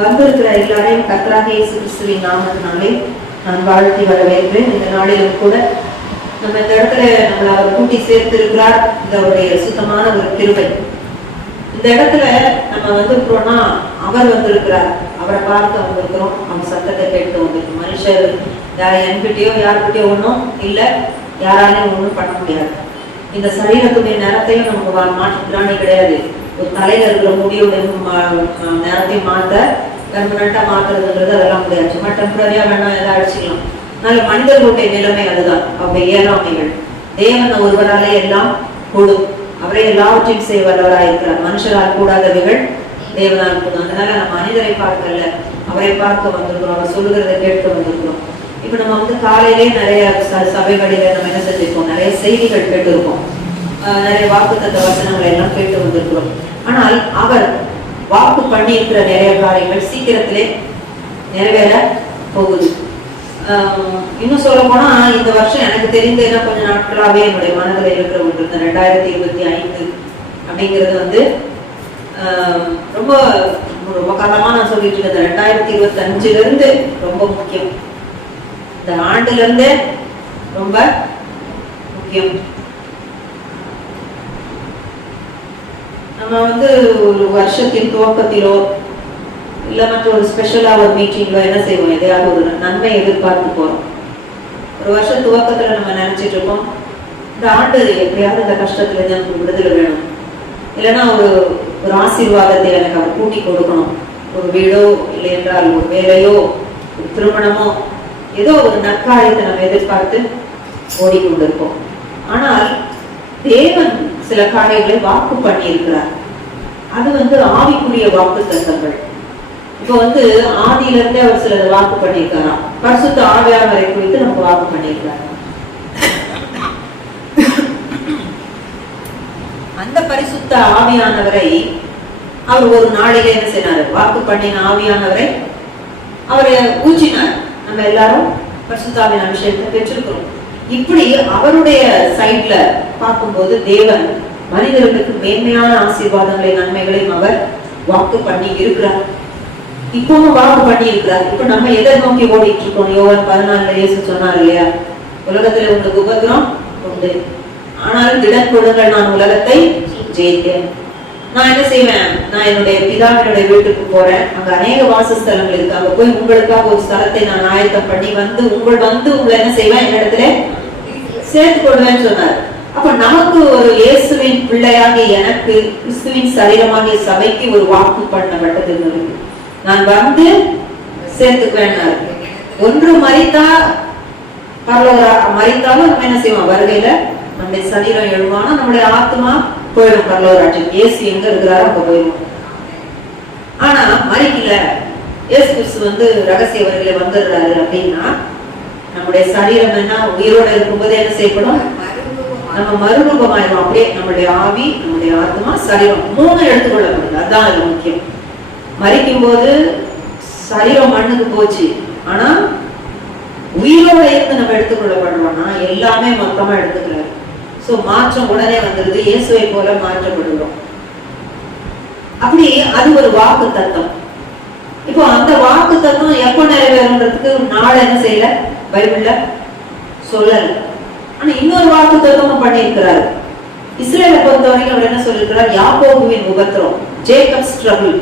வந்திருக்கிற எல்லாரையும் கர்த்தராகிய இயேசு கிறிஸ்துவின் நாமத்தினாலே நான் வாழ்த்தி வரவேற்கிறேன். இந்த நாளிலும் கூட நம்ம இந்த இடத்துல நம்மளை அவர் கூட்டி சேர்த்திருக்கிறார். இந்த அவருடைய சுத்தமான ஒரு கிருபை. இந்த இடத்துல நம்ம வந்திருக்கிறோம்னா அவர் வந்திருக்கிறார். அவரை பார்த்து வந்திருக்கிறோம். அவங்க சத்தத்தை கேட்டு வந்திருக்கோம். மனுஷர் என்கிட்டயோ யாருக்கிட்டயோ ஒன்றும் இல்லை, யாராலையும் ஒன்றும் பண்ண முடியாது. இந்த சரீரத்துடைய நேரத்தையும் நமக்கு மாற்றுத்திராணி கிடையாது. ஒரு தலையில இருக்கிற முடியோட நேரத்தையும் மாற்ற பெர்மனண்டா மாற்றுறதுங்கிறது அதெல்லாம் முடியாது. சும்மா டெம்பரரியா வேணா எதாவது அடிச்சுக்கலாம். அதனால மனிதர்களுடைய நிலைமை அதுதான். அவங்க இயலாமைகள். தேவன் ஒருவராலே எல்லாம் கூடும். அவரே எல்லாவற்றையும் செய்ய வல்லவராக இருக்கிறார். மனுஷரால் கூடாதவைகள் தேவனால் கூடும். அதனால நம்ம மனிதரை பார்க்கல, அவரை பார்க்க வந்திருக்கிறோம். அவர் சொல்லுகிறத கேட்க வந்திருக்கிறோம். இப்ப நம்ம காலையிலே நிறைய சபைகளில நம்ம என்ன செஞ்சிருக்கோம், நிறைய செய்திகள் கேட்டிருக்கோம், நிறைய வாக்குத்தத்த வசனங்களை எல்லாம் கேட்டு வந்திருக்கிறோம். ஆனால் அவர் வாக்கு பண்ணி இருக்கிற நிறைய காரியங்கள் சீக்கிரத்திலே நிறைவேற போகுது. இன்னும் சொல்ல போனா இந்த வருஷம் எனக்கு தெரிந்த கொஞ்ச நாட்களாவே என்னுடைய மனதில் இருக்கிற ஒன்று, இந்த 2025 அப்படிங்கிறது ரொம்ப ரொம்ப காலமா நான் சொல்லிட்டு இருக்கேன். 2025 இருந்து ரொம்ப முக்கியம். இந்த ஆண்டுல இருந்தே ரொம்ப முக்கியம். நம்ம ஒரு வருஷத்தின் துவக்கத்திலோ இல்ல மற்ற ஒரு ஸ்பெஷலா ஒரு மீட்டிங்லோ என்ன செய்வோம், எதையாவது ஒரு நன்மை எதிர்பார்த்து போறோம். ஒரு வருஷ துவக்கத்துல நம்ம நினைச்சிட்டு இருக்கோம், இந்த ஆண்டு எப்படியாவது இந்த கஷ்டத்துல இருந்து எனக்கு விடுதலை வேணும், இல்லைன்னா ஒரு ஆசீர்வாதத்தை எனக்கு அவர் கூட்டி கொடுக்கணும். ஒரு வீடோ இல்லை என்றால் ஒரு வேலையோ ஒரு திருமணமோ ஏதோ ஒரு நற்காரியத்தை நம்ம எதிர்பார்த்து ஓடிக்கொண்டிருப்போம். ஆனால் தேவன் சில காரியங்களை வாக்கு பண்ணி இருக்கிறார். அது ஆவிக்குரிய வாக்கு தத்தங்கள். இப்ப ஆதியில இருந்தே அவர் சில வாக்கு பண்ணியிருக்காராம். பரிசுத்த ஆவியானவரை குறித்து நமக்கு வாக்கு பண்ணியிருக்காரு. அந்த பரிசுத்த ஆவியானவரை அவர் ஒரு நாளிலே என்ன செய்னாரு, வாக்கு பண்ணின ஆவியானவரை அவரை ஊற்றினார். நம்ம எல்லாரும் பரிசுத்தாவின் அபிஷேகத்தை பெற்றிருக்கிறோம். இப்படி அவருடைய சைட்ல பார்க்கும்போது தேவன் மனிதர்களுக்கு மேன்மையான ஆசீர்வாதங்களை நன்மைகளையும் அவர் வாக்கு பண்ணி இருக்கிறார். இப்பவும் வாக்கு பண்ணி இருக்கிறார். இப்ப நம்ம எதை நோக்கி ஓடிட்டு இருக்கோம்? யோவான் 14 இயேசு சொன்னார் இல்லையா, உலகத்துல உங்களுக்கு உபத்திரம் உண்டு, ஆனாலும் திடன் கொடுங்கள், நான் உலகத்தை ஜெயித்தேன். நான் என்ன செய்வேன், நான் என்னுடைய பிதாவினுடைய வீட்டுக்கு போறேன். அங்க அநேக வாசஸ்தலங்கள் இருக்கு. அங்க போய் உங்களுக்காக ஒரு ஸ்தலத்தை நான் ஆயத்தம் பண்ணி உங்களை என்ன செய்வேன், என்னிடத்துல சேர்த்து கொள்வேன்னு சொன்னார். அப்ப நமக்கு ஒரு இயேசுவின் பிள்ளையாகிய எனக்கு, கிறிஸ்துவின் சரீரமாகிய சபைக்கு ஒரு வாக்கு பண்ணப்பட்டது இருக்கு. நான் சேர்த்துக்குவேன். ஒன்று மரித்தாலும் நம்ம என்ன செய்வோம், வருகையில நம்முடைய சரீரம் எழுவானா நம்முடைய ஆத்மா போயிடும் பரலோராட்சிக்கு. இயேசு எங்க இருக்கிறாரோ அங்க போயிடும். ஆனா மரிக்கல, இயேசு கிறிஸ்து ரகசிய வருகையில வந்துடுறாரு அப்படின்னா நம்முடைய சரீரம் என்ன உயிரோட இருக்கும்போது என்ன செய்யப்படும், நம்ம மறுரூபமாயிரும். அப்படியே நம்மளுடைய ஆவி, நம்முடைய ஆத்மா, சரீரம் 3 எடுத்துக்கொள்ளப்படுது. அதுதான் அது முக்கியம். மரிக்கும் போது சரீரம் மண்ணுக்கு போச்சு, ஆனா உயிரோட இருந்து நம்ம எடுத்துக்கொள்ளப்படுறோம்னா எல்லாமே மொத்தமா எடுத்துக்கிறாரு. சோ மாற்றம் உடனே வந்துருது. இயேசுவை போல மாற்றப்படுகிறோம். அப்படி அது ஒரு வாக்கு தத்துவம். இப்போ அந்த வாக்கு தத்துவம் எப்ப நிறைவேறதுக்கு நாள் என்ன செய்யல, பைபிள்ல சொல்லல. ஆனா இன்னொரு வாக்கு தத்துவம் பண்ணி இருக்கிறாரு. இஸ்ரேலை பொறுத்த வரைக்கும் அவர் என்ன சொல்லியிருக்கிறார், யாக்கோபுவின் உபத்திரம், ஜேக்கப்ஸ் ட்ரபிள்,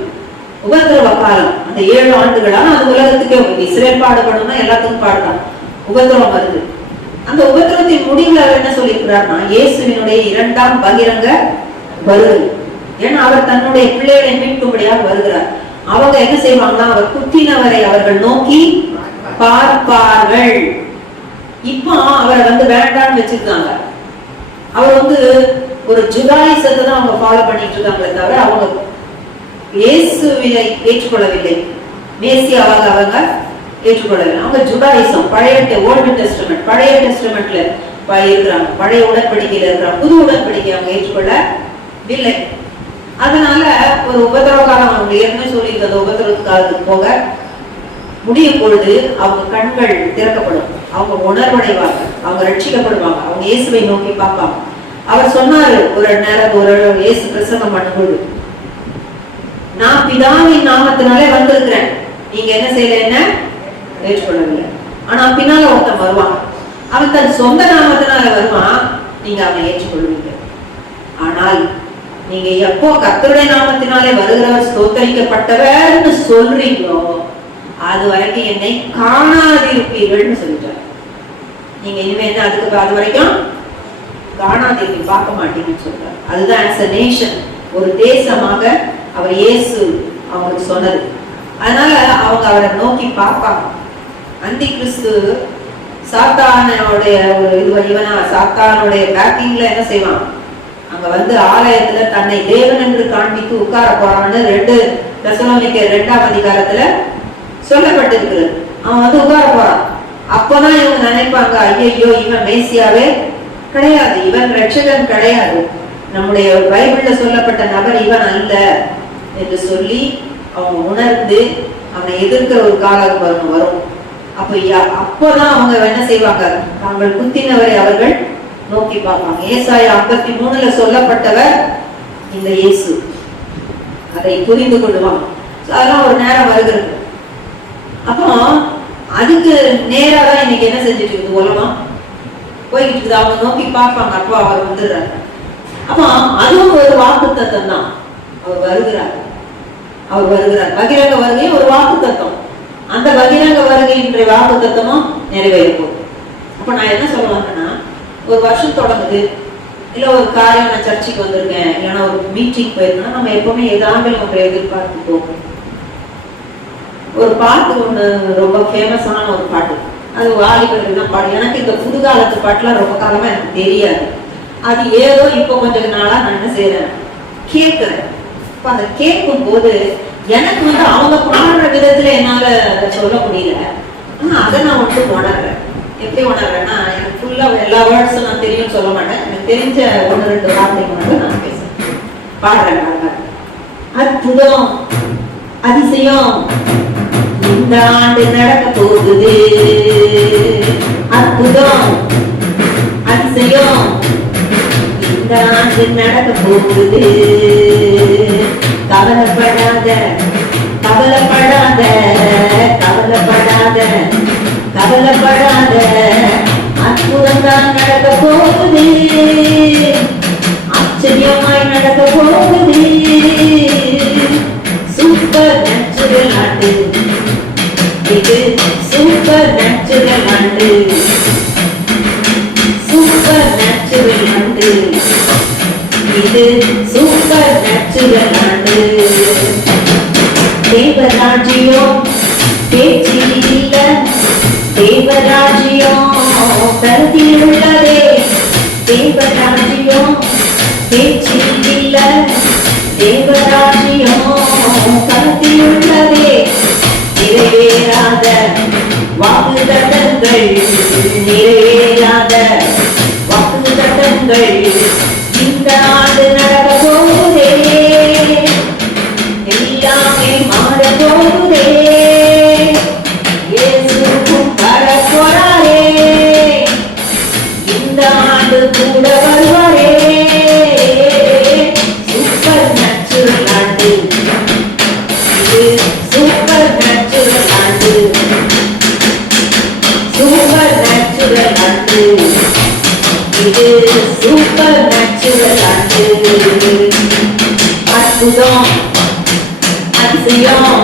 உபத்திரவ காலம், அந்த 7 ஆண்டுகள். ஆனா அது உலகத்துக்கே இஸ்ரேல் பாடுபடணும்னா எல்லாத்துக்கும் பாடுதான். உபத்திரம் வருது. அந்த உபத்திரத்தின் முடிவுல அவர் என்ன சொல்லியிருக்கிறார்னா, இயேசுவினுடைய 2ஆம் பகிரங்க வருகை. ஏன்னா அவர் தன்னுடைய பிள்ளைகளை மீட்கும்படியாக வருகிறார். அவங்க என்ன செய்வாங்கன்னா, அவர் குத்தினவரை அவர்கள் நோக்கி பார்ப்பார்கள். இப்போ அவரை வேண்டான்னு வச்சிருக்காங்க. அவர் ஒரு ஜுதாயிசத்தை தான் அவங்க ஃபாலோ பண்ணிட்டு இருக்காங்களே தவிர அவங்க இயேசுவை ஏற்றுக்கொள்ளவில்லை. மேசியாவாக அவங்க ஏற்றுக்கொள்ளவில்லை. அவங்க ஜுடாயிசம், ஓல்டு டெஸ்டமெண்ட், பழைய டெஸ்டமெண்ட்ல இருக்கிறாங்க, பழைய உடன்படிக்கையில இருக்கிறாங்க. புது உடன்படிக்கை அவங்க ஏற்றுக்கொள்ளவில்லை. அதனால ஒரு உபத்திரவ காலம் அவங்க ஏற்கனவே சொல்லியிருக்க, அந்த உபத்திரவ காலத்துக்கு போக முடியும் பொழுது அவங்க கண்கள் திறக்கப்படும், அவங்க உணர்வடைவாங்க, அவங்க ரட்சிக்கப்படுவாங்க, அவங்க இயேசுவை நோக்கி பார்ப்பாங்க. அவர் சொன்னாரு ஒரு நேரம், இயேசு பிரசங்கம் பண்ணும்போது, நான் பிதாவின் நாமத்தினாலே வந்திருக்கிறேன், நீங்க என்ன செய்யல, என்ன ஏற்றுக்கொள்ளவில்லை. ஆனா பின்னால ஒருத்தன் வருவான், அவன் தன் சொந்த நாமத்தினால வருவான், நீங்க அவனை ஏற்றுக்கொள்வீங்க. ஆனால் நீங்க எப்போ கர்த்தருடைய நாமத்தினாலே வருகிறவர் ஸ்தோத்தரிக்கப்பட்டவர்னு சொல்றீங்களோ அது வரைக்கும் என்னை காணாதிருப்பீர்கள்னு சொல்லிட்டார். நீங்க இனிமே என்ன அதுக்கு அது வரைக்கும் காணாதிருப்பி பார்க்க மாட்டீங்கன்னு சொல்றாரு. அதுதான் as a nation, ஒரு தேசமாக அவர் இயேசு அவங்களுக்கு சொன்னது. அதனால அவங்க அவரை நோக்கி பார்ப்பாங்க. அந்தி கிறிஸ்து சாத்தானுடைய ஒரு இவனா சாத்தானுடைய பேக்கிங்ல என்ன செய்வான், அங்க வந்து ஆலயத்துல தன்னை தேவன் என்று காண்பித்து உட்கார போறான்னு 2 தெசலோனிக்கேயர் 2ஆம் அதிகாரத்துல சொல்லப்பட்டிருக்கிறது. அவன் வந்து உட்கார போறான். அப்பதான் இவங்க நினைப்பாங்க, ஐயோ இவன் மேசியாவே கிடையாது, இவன் ரட்சகன் கிடையாது, நம்முடைய பைபிள்ல சொல்லப்பட்ட நபர் இவன் அல்ல என்று சொல்லி அவங்க உணர்ந்து அவனை எதிர்க்கிற ஒரு காலம் வரும். அப்போதான் அவங்க என்ன செய்வாங்க, தாங்கள் குத்தினவரை அவர்கள் நோக்கி பார்ப்பாங்க. ஏசாயா 53ல சொல்லப்பட்டவர் இந்த இயேசு, அதை புரிந்து கொள்வாங்க. அதெல்லாம் ஒரு நேரம் வருகிறது. அப்போ அதுக்கு நேராதான் இன்னைக்கு என்ன செஞ்சுட்டு இருக்குது, உலகம் போய்கிட்டு இருக்குது. அவங்க நோக்கி பார்ப்பாங்க, அப்போ அவர் வந்துடுறாரு. அப்போ அதுவும் ஒரு வாக்கு தத்துவம் தான். அவர் வருகிறார், அவர் வருகிறார். பகிரங்க வருகை ஒரு வாக்கு தத்துவம். அந்த பகிரங்க வருகைன்ற வாக்கு தத்துவமும் நிறைவேற போகுது. அப்ப நான் என்ன சொல்லுவாங்கன்னா, ஒரு வருஷம் தொடங்குது, இல்ல ஒரு காரியம் நான் சர்ச்சுக்கு வந்திருக்கேன், இல்லைன்னா ஒரு மீட்டிங் போயிருக்கேன்னா நம்ம எப்பவுமே ஏதாவது ஒன்றை எதிர்பார்த்து போகும். ஒரு பாட்டு ஒண்ணு ரொம்ப ஃபேமஸான ஒரு பாட்டு, அது வாலிபர்கள் தான் பாடு. எனக்கு இந்த புதுகாலத்து பாட்டுலாம் ரொம்ப காலமா எனக்கு தெரியாது. அது ஏதோ இப்போ கொஞ்ச நாளா நான் என்ன செய்யறேன், கேட்கிறேன். இப்ப அதை கேட்கும் போது எனக்கு வந்து அவங்க பாடுற விதத்துல என்னால சொல்ல முடியல. ஆனா அதை நான் வந்து உணர்றேன். எப்படி உணர்றேன்னா, எனக்கு ஃபுல்லா எல்லா வேர்ட்ஸும் நான் தெரியும் சொல்ல மாட்டேன், எனக்கு தெரிஞ்ச 1-2 வார்த்தைகள் மட்டும் நான் பேசுறேன், பாடுறேன். அற்புதம் அதிசயம் இந்த ஆண்டு நடக்க போகுது, அற்புதம் அதிசயம் இந்த ஆண்டு நடக்க போகுது, கவலைப்படாத கவலைப்படாத கவலைப்படாத கவலைப்படாத, அற்புதம் தான் நடக்க போகுது, ஆச்சரியமாய் நடக்க போகுது. சூப்பர் நேச்சுரல் ஆண்டு இது, சூப்பர் நேச்சுரல் ஆண்டு, சூப்பர் நேச்சுரல் ஆண்டு இது, சூப்பர் நேச்சுரல் ஆண்டு. தேவராஜ்யம் பேச்சில் இல்ல, தேவராஜ்யம் கருத்தில் உள்ளதே, தேவராஜ்யம் பேச்சில் இல்ல, தேவராஜ்யம் கருத்தில் உள்ளதே. நிறைவேறாத வாக்குத்தத்தங்கள், நிறைவேறாத வாக்குத்தத்தங்கள் இந்த ஆண்டு நடக்க போகுதே, எல்லாமே மாற போகுதே. இயேசுவும் வர போறாரே, இந்த ஆண்டு கூட வருவாரே. சூப்பர் நேச்சுரல் ஆண்டு இது, சூப்பர் நேச்சுரல் ஆண்டு, சூப்பர் நேச்சுரல் ஆண்டு இது, சூப்பர் நேச்சுரல் ஆண்டு. அற்புதம் அதிசயம்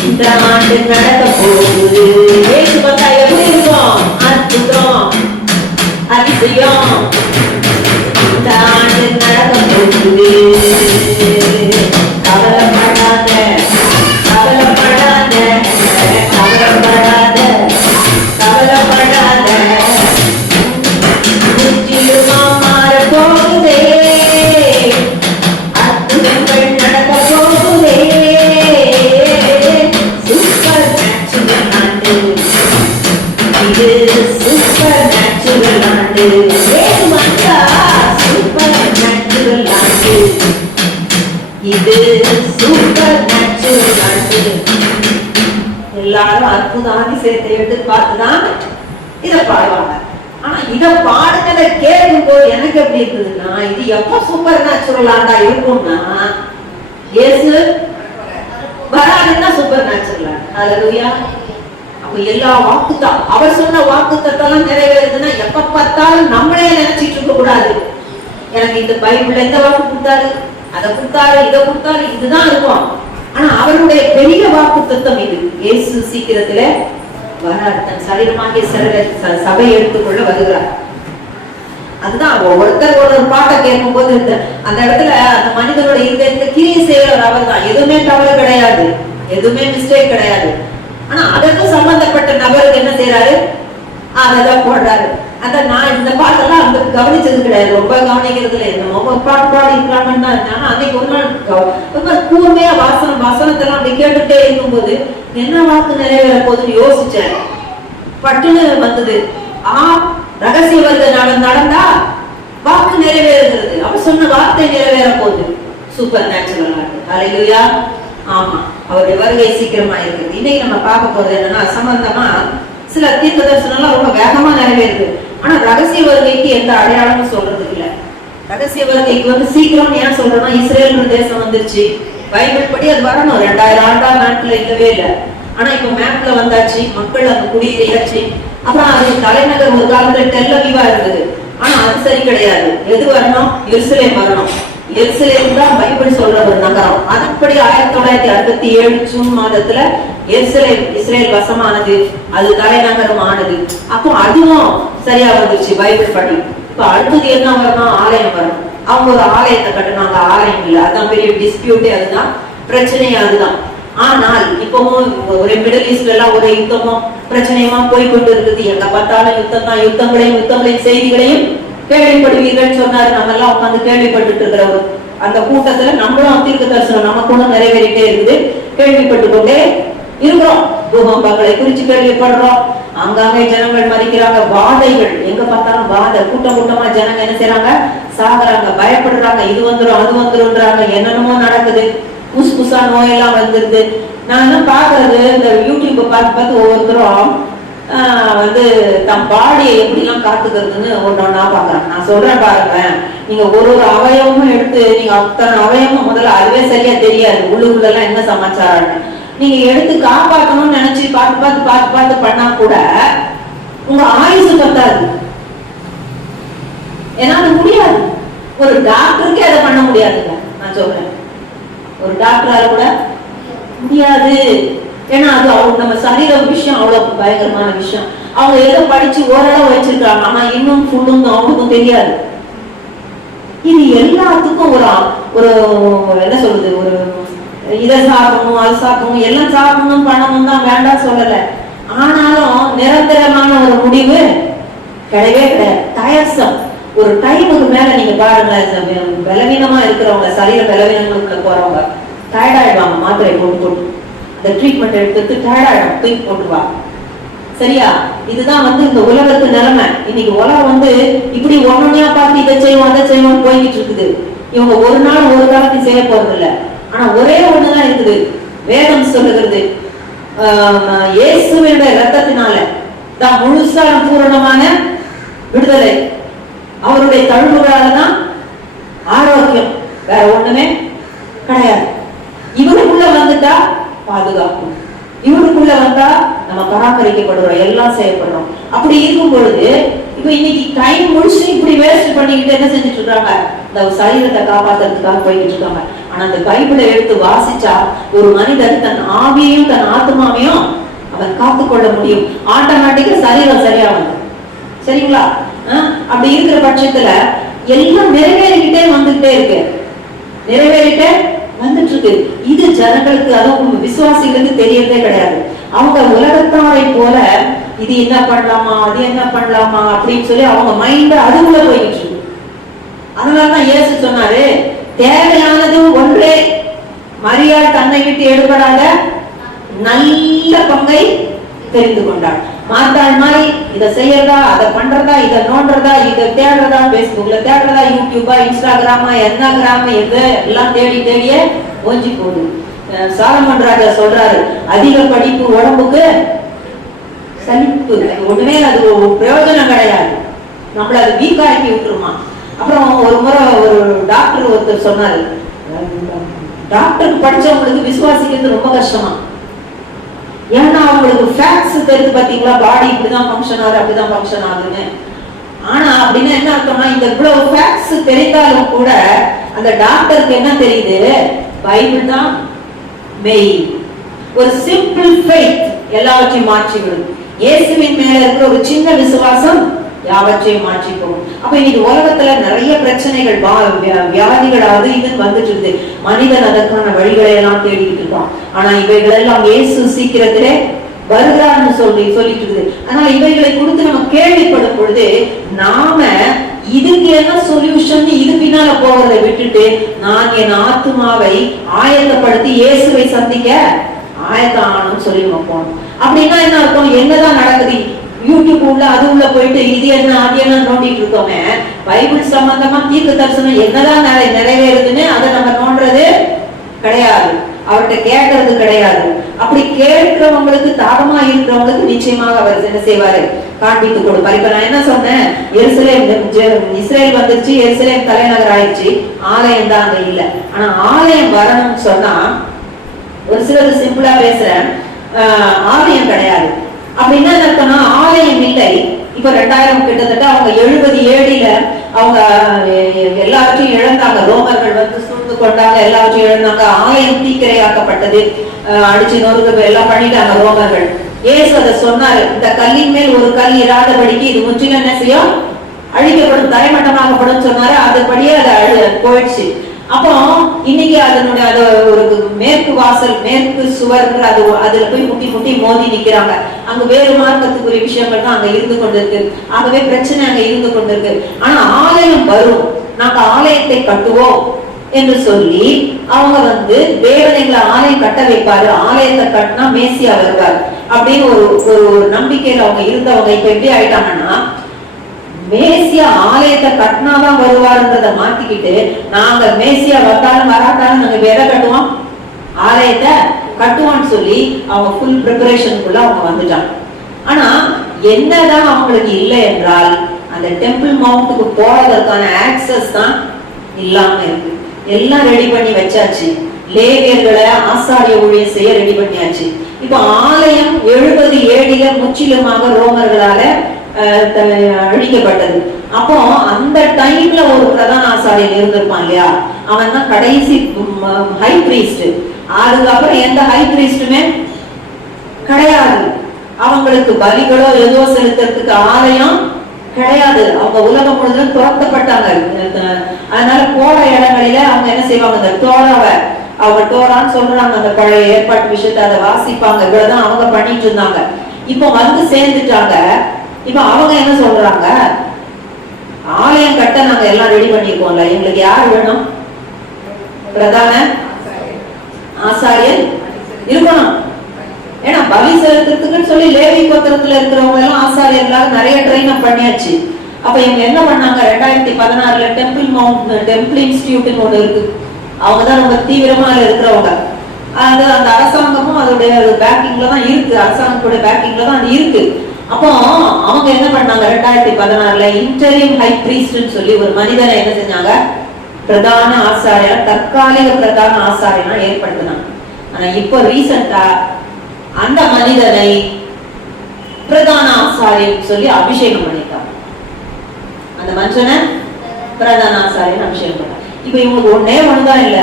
இந்த ஆண்டு நடக்க போகுது. ஏசு வந்தா எப்படி இருக்கும், அற்புதம் அதிசயம் இந்த ஆண்டு நடக்க போகுது. கவலைப்படாத கவலைப்படாத கவலைப்படாத கவலைப்படாத, முற்றிலுமா மாற போகுதே, அற்புதங்கள் நடக்க போகுதே. சூப்பர் நேச்சுரல் ஆண்டு இது, சூப்பர் நேச்சுரல் ஆண்டு. சூப்பர் நேச்சுரல் ஆண்டு இது, சூப்பர் நேச்சுரல் ஆண்டு. எல்லாரும் அற்புத அதிசயத்தை எதிர்பார்த்துதான் இதை பாடுவாங்க. ஆனா இதை பாடுனதை கேட்கும் போது எனக்கு எப்படி இருக்குதுன்னா, இது எப்ப சூப்பர் நேச்சுரல் ஆண்டா இருக்கும்னா, இயேசு வராதுன்னா சூப்பர் நேச்சுரல் அல்லேலூயா. அப்ப எல்லா வாக்குத்தான் அவர் சொன்ன வாக்குத்தத்தெல்லாம் நிறைவேறுதுன்னா எப்ப பார்த்தாலும் நம்மளே நினைச்சிட்டு இருக்க கூடாது. எனக்கு இந்த பைபிள்ல எந்த வாக்கு கொடுத்தாரு, அதை கொடுத்தாரு, இதை கொடுத்தாரு, இதுதான் இருக்கும். ஆனா அவருடைய பெரிய வாக்குத்தத்தம் இது. இயேசு சீக்கிரத்துல வரார், தன் சரீரமாகிய சபையை எடுத்துக்கொள்ள வருகிறார். அதுதான் ஒருத்தர் ஒரு பாட்டை கேட்கும் போது அந்த இடத்துல அந்த மனிதனுடைய இருதயத்துல கிரியை செய்யறவர் அவர் தான். எதுவுமே தவறு கிடையாது, எதுவுமே மிஸ்டேக் கிடையாது. ஆனா அதற்கு சம்பந்தப்பட்ட நபருக்கு என்ன செய்யறாரு, அதான் போடுறாரு. நான் இந்த பாட்டெல்லாம் அந்த கவனிச்சது கிடையாது, ரொம்ப கவனிக்கிறதுல நம்ம பாட்டு பாடி இருக்கலாம்னு தான். ஆனா அன்னைக்கு ஒரு நாள் ரொம்ப கூர்மையா வசனத்தெல்லாம் அப்படி கேட்டுட்டே இருக்கும்போது என்ன வாக்கு நிறைவேற போகுதுன்னு யோசிச்சேன். பட்டுன்னு வந்தது, ரகசிய வருகை நடந்தா வாக்கு நிறைவேறுகிறது. அவர் சொன்ன வார்த்தை நிறைவேற போகுது. சூப்பர் நேச்சுரலா இருக்கு. அல்லேலூயா. ஆமா, அவருடைய வருகை சீக்கிரமா இருக்குது. இன்னைக்கு நம்ம பார்க்க போறது என்னன்னா, சம்பந்தமா சில தீர்க்க தரிசனம் ரொம்ப வேகமா நிறைவேறுது. ஆனா ரகசிய வருகைக்கு எந்த அடையாளமும் சொல்றது இல்ல. ரகசிய வருகைக்கு சீக்கிரம் ஏன் சொல்றோம்னா, இஸ்ரேல் தேசம் வந்துருச்சு. பைபிள் படி அது வரணும், 2000 ஆண்டாம் நாட்கள் இல்லவே இல்லை. ஆனா இப்ப மேப்ல வந்தாச்சு, மக்கள் அங்க குடியேறியாச்சு. அப்புறம் அது தலைநகர் ஒரு காலத்துல டெல் அவீவா இருந்தது. ஆனா அது சரி கிடையாது. எது வரணும், எருசலேம் வரணும். எருசலேம் தான் பைபிள் சொல்ற ஒரு நகரம். அதுபடி 1967 ஜூன் மாதத்துல எருசலேம் இஸ்ரேல் வசமானது, அது தலைநகரம் ஆனது. அப்போ அதுவும் சரியா வந்துருச்சு பைபிள் படி. இப்ப அடுத்தது என்ன வரணும், ஆலயம் வரணும். அவங்க ஒரு ஆலயத்தை கட்டுனாங்க, ஆலயம் இல்லை. அதுதான் பெரிய டிஸ்பியூட்டே, அதுதான் பிரச்சனையே, அதுதான். ஆனால் இப்பவும் ஒரு மிடில் ஈஸ்ட்ல எல்லாம் ஒரு யுத்தமும் பிரச்சனையுமா போய்கொண்டு இருக்குது. எங்க பார்த்தாலும் யுத்தம் தான். யுத்தங்களையும் செய்திகளையும் கேள்விப்படுவீர்கள் சொன்னாரு. நம்ம எல்லாம் உட்காந்து கேள்விப்பட்டு இருக்கிற அந்த கூட்டத்துல நம்மளும் தீர்க்க தரிசனம் நமக்கு நிறைவேறிட்டே இருக்குது, கேள்விப்பட்டு கொண்டே இருக்கிறோம். பூகம்பங்களை குறிச்சு கேள்விப்படுறோம். அங்காங்கே ஜனங்கள் மறிக்கிறாங்க, வாதைகள் எங்க பார்த்தாலும் வாதை. கூட்டமா ஜனங்க என்ன செய்யறாங்க, சாகுறாங்க, பயப்படுறாங்க. இது வந்துடும் அது வந்துரும்ன்றாங்க. என்னென்னமோ நடக்குது. புதுசா நோயெல்லாம் வந்துருது. நான் என்ன பாக்குறது, இந்த யூடியூப்பை பார்த்து ஒவ்வொருத்தரும் தம் பாடியை எப்படி எல்லாம் காத்துக்கிறதுன்னு ஒன்னா பாக்குறேன். நான் சொல்றேன் பாருங்க, நீங்க ஒரு அவயவமும் எடுத்து, நீங்க அத்தனை அவயமும் முதல்ல அதுவே சரியா தெரியாது உள்ளுக்குள்ள எல்லாம் என்ன சமாச்சாரம். நீங்க எடுத்து காப்பாற்றணும்னு நினைச்சு பார்த்து பண்ணா கூட உங்க ஆயுசு பத்தாது. ஏன்னா அது முடியாது. ஒரு டாக்டருக்கே அதை பண்ண முடியாதுங்க. நான் சொல்றேன், ஒரு டாக்டரால கூட முடியாது. ஏன்னா அது அவங்க நம்ம சரீர விஷயம் அவ்வளவு பயங்கரமான விஷயம். அவங்க ஏதோ படிச்சு ஓரளவு வச்சிருக்காங்க, ஆனா இன்னும் ஃபுல்லும் அவங்களுக்கும் தெரியாது. இது எல்லாத்துக்கும் ஒரு என்ன சொல்றது, ஒரு இதை சாப்பிடணும் அது சாப்பிடணும் எல்லாம் சாப்பிடணும் பணமும் தான் வேண்டாம் சொல்லல. ஆனாலும் நிரந்தரமான ஒரு முடிவு கிடையவே கிடையாது. டயர்சம். ஒரு டைமுக்கு மேல நீங்க பாருங்களேன், பலவீனமா இருக்கிறவங்க, சரீர பலவீனங்களுக்கு போறவங்க டயர்ட் ஆயிடுவாங்க. மாத்திரை போட்டு அந்த ட்ரீட்மெண்ட் எடுத்து டயர்ட் ஆயிடும், தூக்கி போட்டுருவாங்க. சரியா? இதுதான் இந்த உலகத்து நிலைமை. இன்னைக்கு உலகம் இப்படி ஒன்னொன்னையா பார்த்து இதை செய்வோம் அதை செய்வோம் போய்கிட்டு இருக்குது. இவங்க ஒரு நாள் ஒரு காலத்தையும் செய்ய போறது இல்லை. ஆனா ஒரே ஒண்ணுதான் இருக்குது. வேதம் சொல்லுகிறது, இயேசுவினுடைய ரத்தத்தினால தான் முழுசா பூரணமான விடுதலை. அவருடைய தழும்புகளாலதான் ஆரோக்கியம், வேற ஒண்ணுமே கிடையாது. இவருக்குள்ள வந்துட்டா பாதுகாப்பு, இவருக்குள்ள வந்தா நம்ம பராமரிக்கப்படுறோம், எல்லாம் செய்யப்படுறோம். அப்படி இருக்கும் பொழுது இப்ப இன்னைக்கு டைம் முடிச்சு இப்படி வேஸ்ட் பண்ணிக்கிட்டு என்ன செஞ்சுட்டு இருக்காங்க, இந்த சரீரத்தை காப்பாத்துறதுக்காக போய்கிட்டு இருக்காங்க. ஆனா அந்த பைபிளை எடுத்து வாசிச்சா ஒரு மனிதன் தன் ஆவியையும் தன் ஆத்மாவையும் அவன் காத்துக்கொள்ள முடியும். ஆட்டோமேட்டிக்கா சரீரம் சரியா வந்து, சரிங்களா? அப்படி இருக்கிற பட்சத்துல எல்லாம் நிறைவேறிக்கிட்டே வந்துகிட்டே இருக்கு, நிறைவேறிட்டே வந்துட்டு இருக்கு. இது ஜனங்களுக்கு, அதுவும் விசுவாசிகளுக்கு தெரியறதே கிடையாது. அவங்க உலகத்தாரை போல இது என்ன பண்ணலாமா அது என்ன பண்ணலாமா அப்படின்னு சொல்லி அவங்க மைண்ட் அதுக்குள்ள போயிட்டு இருக்கு. அதனாலதான் இயேசு சொன்னாரு, தேவையானது ஒன்றே, மரியாள் தன்னை விட்டு எடுபடாத நல்ல பங்கை தெரிந்து கொண்டாள். மாத்தாள் மாதிரி இதை செய்யறதா அதை பண்றதா இதை நோன்றதா இதை தேடுறதா, பேஸ்புக்ல தேடுறதா, யூடியூபா இன்ஸ்டாகிராமா என்னகிராம எது எல்லாம் தேடியே ஓஞ்சி போகுது. சாலமன் ராஜா சொல்றாரு, அதிக படிப்பு உடம்புக்கு சலிப்பு, ஒண்ணுமே அது பிரயோஜனம் கிடையாது, நம்மள அது வீக் ஆக்கி விட்டுருமா. அப்புறம் ஒரு முறை ஒரு டாக்டர் ஒருத்தர் சொன்னாரு, டாக்டருக்கு படிச்சவங்களுக்கு விசுவாசிக்கிறது ரொம்ப கஷ்டமா. ஏன்னா அவங்களுக்கு ஃபேக்ட்ஸ் தெரிஞ்சு பாத்தீங்களா, பாடி இப்படிதான் ஃபங்க்ஷன் ஆகுது அப்படிதான் ஃபங்க்ஷன் ஆகுதுன்னு. ஆனா அப்படின்னா என்ன அர்த்தம்னா, இந்த இவ்வளவு ஃபேக்ட்ஸ் தெரிந்தாலும் கூட அந்த டாக்டருக்கு என்ன தெரியுது, பைபிள் தான் மெயின். ஒரு சிம்பிள் ஃபெய்த் எல்லாவற்றையும் மாற்றி விடும். இயேசுவின் மேல இருக்கிற ஒரு சின்ன விசுவாசம் யாவற்றையும் மாற்றி போகும். அப்ப இன்னைக்கு உலகத்துல நிறைய பிரச்சனைகள், வியாதிகள் அது இதுன்னு வந்துட்டு இருக்கு. மனிதன் அதற்கான வழிகளை எல்லாம் தேடிட்டு இருக்கான். ஆனா இவைகள் எல்லாம் இயேசு சீக்கிரத்திலே வருகிறான்னு சொல்லிட்டு இருக்குது. ஆனா இவைகளை கொடுத்து நம்ம கேள்விப்படும் பொழுது நாம இதுக்கு என்ன சொல்யூஷன் இது பின்னால போகிறதை விட்டுட்டு நான் என் ஆத்துமாவை ஆயத்தப்படுத்தி இயேசுவை சந்திக்க ஆயத்தம் சொல்லி நம்ம போனோம். அப்படின்னா என்ன அர்த்தம், என்னதான் நடக்குது, யூடியூப் உள்ள அது உள்ள போயிட்டு இது என்ன அது என்ன நோண்டிட்டு இருக்கோமே, பைபிள் சம்பந்தமா தீர்க்க தரிசனம் என்னதான் நிறைவேறுதுன்னு அதை நம்ம நோண்டுறது கிடையாது, அவர்கிட்ட கேட்கறது கிடையாது. அப்படி கேட்கிறவங்களுக்கு, தாகமா இருக்கிறவங்களுக்கு நிச்சயமாக அவர் என்ன செய்வாரு, காண்பித்து கொடுப்பார். இப்ப நான் என்ன சொன்னேன், இஸ்ரேல் வந்துருச்சு, எருசலேம் தலைநகர் ஆயிடுச்சு, ஆலயம் தான் அங்க இல்ல. ஆனா ஆலயம் வரணும்னு சொன்னா ஒரு சிலர் சிம்பிளா பேசுறேன், ஆலயம் கிடையாது அப்படின்னா என்ன, ஆலயம் இல்லை. இப்ப 2000 கிட்டத்தட்ட அவங்க 70 AD அவங்க எல்லாவற்றையும் இழந்தாங்க, ரோமர்கள் வந்து சூழ்ந்து கொண்டாங்க, எல்லாவற்றையும் இழந்தாங்க, ஆலயம் தீக்கிரையாக்கப்பட்டது, அடிச்சு நொறுக்கு எல்லாம் பண்ணிட்டாங்க ரோமர்கள். ஏசு அதை சொன்னாரு, இந்த கல்லின் மேல் ஒரு கல் இராதபடிக்கு இது முற்றிலும் என்ன செய்யும், அழிக்கப்படும், தரைமட்டமாகப்படும் சொன்னாரு. அதுபடியே அது போயிடுச்சு. அப்போ இன்னைக்கு அதனுடைய அது ஒரு மேற்கு வாசல், மேற்கு சுவர், அது அதுல போய் முட்டி முட்டி மோதி நிக்கிறாங்க. அங்க வேறு மார்க்கத்துக்குரிய விஷயங்கள் தான் அங்க இருந்து கொண்டிருக்கு. ஆகவே பிரச்சனை அங்க இருந்து கொண்டிருக்கு. ஆனா ஆலயம் வரும், நாங்க ஆலயத்தை கட்டுவோம் என்று சொல்லி அவங்க வந்து தேவனைகளை ஆலயம் கட்ட வைப்பாரு, ஆலயத்தை கட்டினா மேசியா வருவார் அப்படின்னு ஒரு நம்பிக்கையில அவங்க இருந்தவங்க இப்ப எப்படி ஆயிட்டாங்கன்னா, மேசியா ஆலயத்தை கட்டினாதான் வருவாருன்றத மாத்திக்கிட்டு நாங்க மேசியா வந்தாலும் வராட்டாலும் நாங்க எதை கட்டுவோம், ஆலயத்தை கட்டுவோம்னு சொல்லி அவங்க ஃபுல் ப்ரிப்பரேஷனுக்குள்ள அவங்க வந்துட்டாங்க. ஆனா என்னதான் அவங்களுக்கு இல்லை என்றால், அந்த டெம்பிள் மவுண்ட்டுக்கு போறதற்கான ஆக்சஸ் தான் இல்லாம இருக்கு. எல்லாம் ரெடி பண்ணி வச்சாச்சு, லேவியர்களை ஆசாரிய ஊழியம் செய்ய ரெடி பண்ணியாச்சு. இப்ப ஆலயம் 70 AD முற்றிலுமாக ரோமர்களால அழிக்கப்பட்டது. அப்போ அந்த டைம்ல ஒரு பிரதான ஆசாரியர் இருந்திருப்பான் இல்லையா, அவன் தான் கடைசி ஹை பிரீஸ்ட். அதுக்கப்புறம் எந்த ஹை பிரீஸ்டுமே கிடையாது, அவங்களுக்கு பலிகளோ ஏதோ செலுத்துறதுக்கு ஆலயம் கிடையாது. அவங்க உலகம் முழுவதும் துரத்தப்பட்டாங்க. அதனால போற இடங்களில அவங்க என்ன செய்வாங்க, இந்த தோராவை, அவங்க டோரான்னு சொல்றாங்க, அந்த பழைய ஏற்பாட்டு விஷயத்தை அதை வாசிப்பாங்க. இவ்வளவுதான் அவங்க பண்ணிட்டு இருந்தாங்க. இப்போ வந்து சேர்ந்துட்டாங்க. இப்ப அவங்க என்ன சொல்றாங்க, ஆலயம் கட்ட நாங்க எல்லாம் ரெடி பண்ணிருக்கோம்ல, எங்களுக்கு யார் வேணும், பிரதான ஆசாரியர் இருக்கணும். ஏன்னா பலி செலுத்துறதுக்குன்னு சொல்லி லேவி கோத்திரத்துல இருக்கிறவங்க எல்லாம் ஆசாரியர்களாக நிறைய ட்ரெயின் அப் பண்ணியாச்சு. அப்ப இவங்க என்ன பண்ணாங்க, 2016 டெம்பிள் இன்ஸ்டிடியூட்னு ஒண்ணு இருக்கு, அவங்கதான் ரொம்ப தீவிரமா இருக்கிறவங்க. அது அந்த அரசாங்கமும் அதோடைய பேக்கிங்ல தான் இருக்கு, அரசாங்கத்தோட பேக்கிங்ல தான் அது இருக்கு. அப்போ அவங்க என்ன பண்ணாங்க, 2016 இன்டரிம் ஹை பிரீஸ்ட்னு சொல்லி ஒரு மனிதனை என்ன செஞ்சாங்க, பிரதான ஆசாரியர், தற்காலிக பிரதான ஆசாரியனா ஏற்படுத்தினாங்க. ஆனா இப்போ ரீசெண்டா அந்த மனிதனை பிரதான ஆசாரியர் சொல்லி அபிஷேகம் பண்ணிட்டாங்க. அந்த மனுஷனை பிரதான ஆசாரியன் அபிஷேகம் பண்ணாங்க. இப்ப இவங்களுக்கு ஒண்ணுதான் இல்ல,